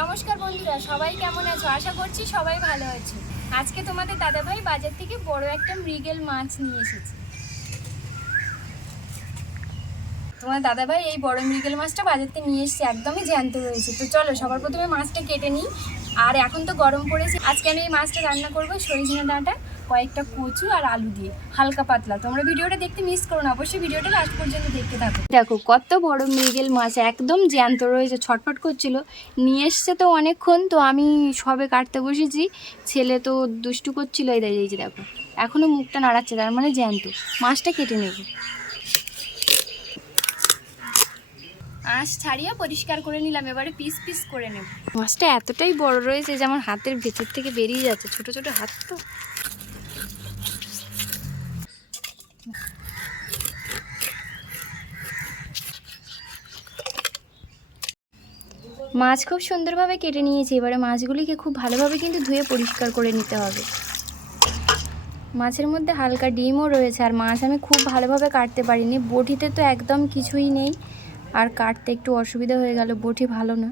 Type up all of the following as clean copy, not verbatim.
নমস্কার বন্ধুরা, সবাই কেমন আছো? আশা করছি সবাই ভালো আছো। আজকে তোমাদের দাদাভাই বাজার থেকে বড় একটা মৃগেল মাছ নিয়ে এসেছে। তোমার দাদাভাই এই বড় মৃগেল মাছটা বাজার থেকে নিয়ে এসেছে, একদমই জ্যান্ত রয়েছে। তো চলো সবার প্রথমে মাছটা কেটে নিই। আর এখন তো গরম পড়েছে, আজকে আমি এই মাছটা রান্না করবো সরিষা ডাঁটা, কয়েকটা কচু আর আলু দিয়ে, হালকা পাতলা। তোমরা ভিডিওটা দেখতে মিস করো না, অবশ্যই ভিডিওটা লাস্ট পর্যন্ত দেখতে থাকো। দেখো কত বড় মৃগেল মাছ, একদম জ্যান্ত রয়েছে, ছটফট করছিল। নিয়ে এসছে তো অনেকক্ষণ, তো আমি সবে কাটতে বসেছি, ছেলে তো দুষ্টু করছিল। এই যে দেখো এখনো মুখটা নাড়াচ্ছে, তার মানে জ্যান্ত। মাছটা কেটে নেব, আঁশ ছাড়িয়ে পরিষ্কার করে নিলাম, এবারে পিস পিস করে নেব। মাছটা এতটাই বড় রয়েছে যে আমার হাতের ভেতর থেকে বেরিয়ে যাচ্ছে, ছোট ছোট হাত তো। মাছ খুব সুন্দরভাবে কেটে নিয়েছি, এবারে মাছগুলিকে খুব ভালোভাবে কিন্তু ধুয়ে পরিষ্কার করে নিতে হবে। মাছের মধ্যে হালকা ডিমও রয়েছে, আর মাছ আমি খুব ভালোভাবে কাটতে পারিনি, বটিতে তো একদম কিছুই নেই, আর কাটতে একটু অসুবিধা হয়ে গেল, বটি ভালো না।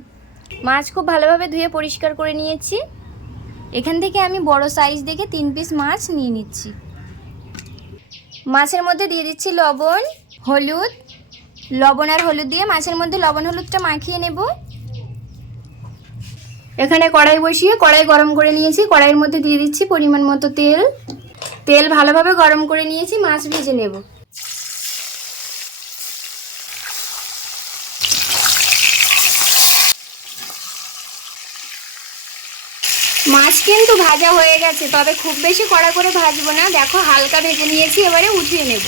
মাছ খুব ভালোভাবে ধুয়ে পরিষ্কার করে নিয়েছি। এখান থেকে আমি বড় সাইজ দেখে 3 পিস মাছ নিয়ে নিচ্ছি। মাছের মধ্যে দিয়ে দিচ্ছি লবণ, হলুদ। লবণ আর হলুদ দিয়ে মাছের মধ্যে লবণ হলুদটা মাখিয়ে নেব। এখানে কড়াই বসিয়ে কড়াই গরম করে নিয়েছি, কড়াইয়ের মধ্যে দিয়ে দিচ্ছি পরিমাণ মতো তেল। তেল ভালোভাবে গরম করে নিয়েছি, মাছ ভেজে নেব। মাছ কিন্তু ভাজা হয়ে গেছে, তবে খুব বেশি কড়া করে ভাজবো না। দেখো হালকা ভেজে নিয়েছি, এবারে উঠিয়ে নেব।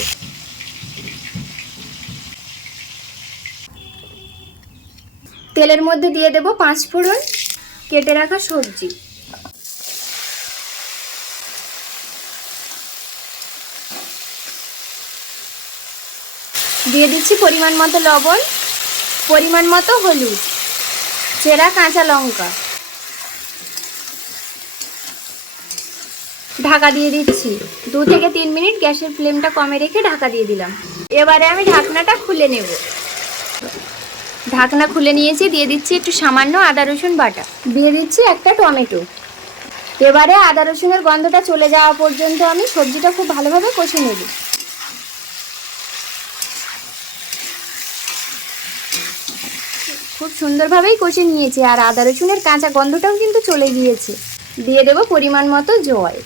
তেলের মধ্যে দিয়ে দেব 5 ফোড়ন, কেটে রাখা সবজি, দিয়ে দিচ্ছি পরিমাণ মতো লবণ, পরিমাণ মতো হলুদ, চেরা কাঁচা লঙ্কা, ঢাকা দিয়ে দিচ্ছি। 2 থেকে 3 মিনিট গ্যাসের ফ্লেমটা কমে রেখে ঢাকা দিয়ে দিলাম। এবারে আমি ঢাকনাটা খুলে নেব। ঢাকনা খুলে নিয়েছি, দিয়ে দিচ্ছি একটু সামান্য আদা রসুন বাটা, দিয়ে দিচ্ছি একটা টমেটো। এবারে আদা রসুনের গন্ধটা চলে যাওয়া পর্যন্ত আমি সবজিটা খুব ভালোভাবে কষে নেব। খুব সুন্দরভাবেই কষে নিয়েছি, আর আদা রসুনের কাঁচা গন্ধটাও কিন্তু চলে গিয়েছে। দিয়ে দেব পরিমাণ মতো জল।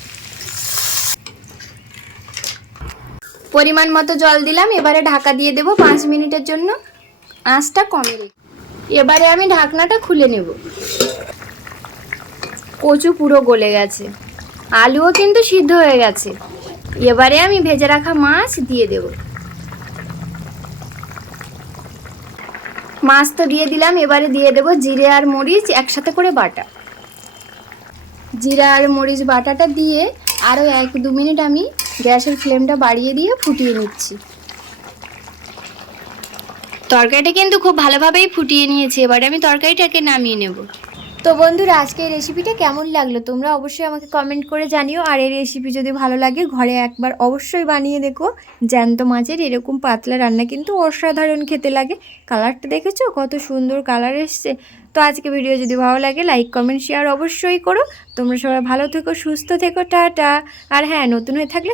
পরিমাণ মতো জল দিলাম, এবারে ঢাকা দিয়ে দেব 5 মিনিটের জন্য, আঁচটা কমে রেখে। এবারে আমি ঢাকনাটা খুলে নেব। কচু পুরো গলে গেছে, আলুও কিন্তু সিদ্ধ হয়ে গেছে। এবারে আমি ভেজে রাখা মাছ দিয়ে দেব। মাছ তো দিয়ে দিলাম, এবারে দিয়ে দেব জিরে আর মরিচ একসাথে করে বাটা। জিরা আর মরিচ বাটাটা দিয়ে আরও 1-2 মিনিট আমি গ্যাসের ফ্লেমটা বাড়িয়ে দিয়ে ফুটিয়ে নিচ্ছি। তরকারিটা কিন্তু খুব ভালোভাবেই ফুটিয়ে নিয়েছি, এবারে আমি তরকারিটাকে নামিয়ে নেব। তো বন্ধুরা, আজকে এই রেসিপিটা কেমন লাগলো তোমরা অবশ্যই আমাকে কমেন্ট করে জানিও। আর এই রেসিপি যদি ভালো লাগে ঘরে একবার অবশ্যই বানিয়ে দেখো। জ্যান্ত মাছের এরকম পাতলা রান্না কিন্তু অসাধারণ খেতে লাগে। কালারটা দেখেছো কত সুন্দর কালার এসছে। তো আজকে ভিডিও যদি ভালো লাগে লাইক কমেন্ট শেয়ার অবশ্যই করো। তোমরা সবাই ভালো থেকো, সুস্থ থেকো, টাটা। আর হ্যাঁ, নতুন হয়ে থাকলে